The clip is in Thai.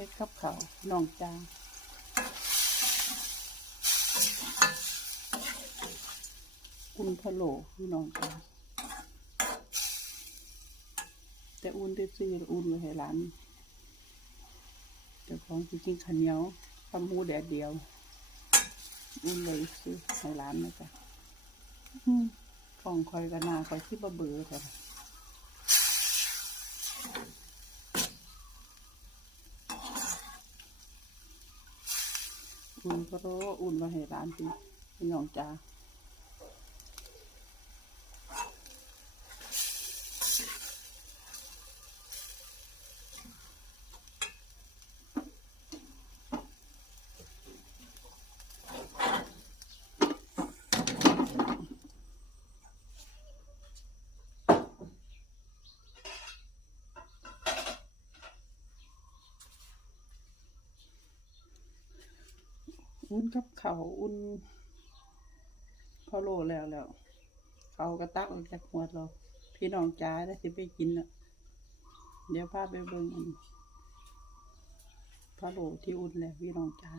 ฮ็ดกับข้าวน้องจางอุ่นพะโล้พี่น้องจางแต่อุ่นได้ซื้ออุ่นไว้ให้หลานแต่ของจริงๆข้าวเหนียวทำหมูแดดเดียวอุ่นเลยซื้อให้หลานนะจ๊ะของคอยกันนาคอยที่บะเบือค่ะอุ่นพะโล้อุ่นไว้ให้หลานพี่น้องจ้าอุ่นกับข้าวอุ่นพะโล้แล้วเขากระตักออกจากหัวเราพี่น้องจ้าได้สิไปกินอ่ะเดี๋ยวพาไปเบิ่งพะโล้ที่อุ่นแล้วพี่น้องจ้า